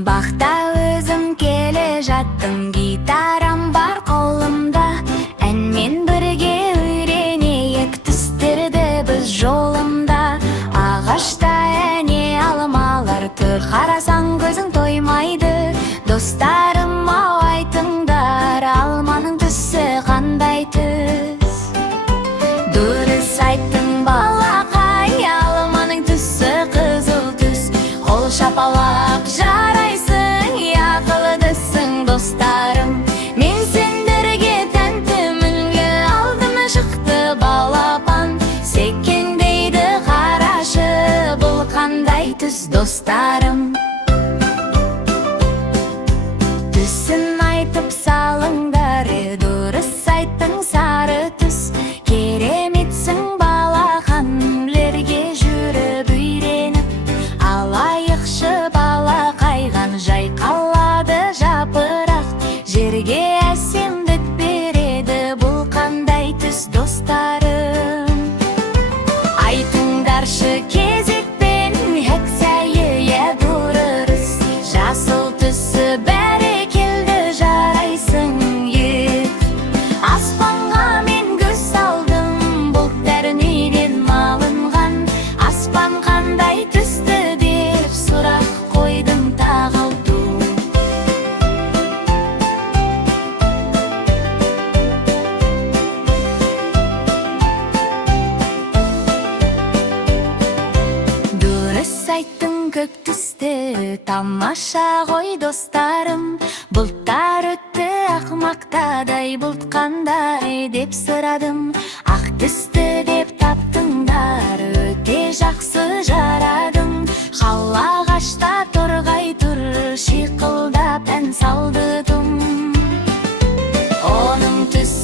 Бақта өзім келе жаттым, гитарам бар қолымда. Әнмен бірге үйренейік түстерді біз жолымда. Ағашта әне алмаларды қарасаң көзің тоймайды. Достарым ау айтыңдар, алманың түсі қандай түс? Дұрыс айттың балақай, алманың түсі қызыл түс. Қол шапалақ жарайсың, ақылдысың достарым. Мен сендерге тәнтімін, алдыма шықты балапан. Секеңдейді қарашы, бұл қандай түс достарым? Түсін айтып салыңдар, дұрыс айттың сары түс. Кереметсің балақан, лерге жүріп үйреніп. Алайықшы балақайған жайқалады жапырақ. Жерге әсемдік береді, бұл қандай түс достарым? Айтыңдаршы кезекпен, әк-сәйі дұрыс. Жасыл түсі бәрекелді жарайсың ет. Аспанға мен көз салдым, бұлттар неден алынған? Аспан қандай түсті деп сұрақ қойдым тағылду. Дұрыс айттың көк түсті, тамаша ғой достарым. Бұлттар өтті ақмақтадай, бұлт қандай деп сұрадым. Ақ түсті деп таптыңдар, өте жақсы жарадым. Қал ағашта торғай тұр, шиқылдап ән салдым. Оның түсі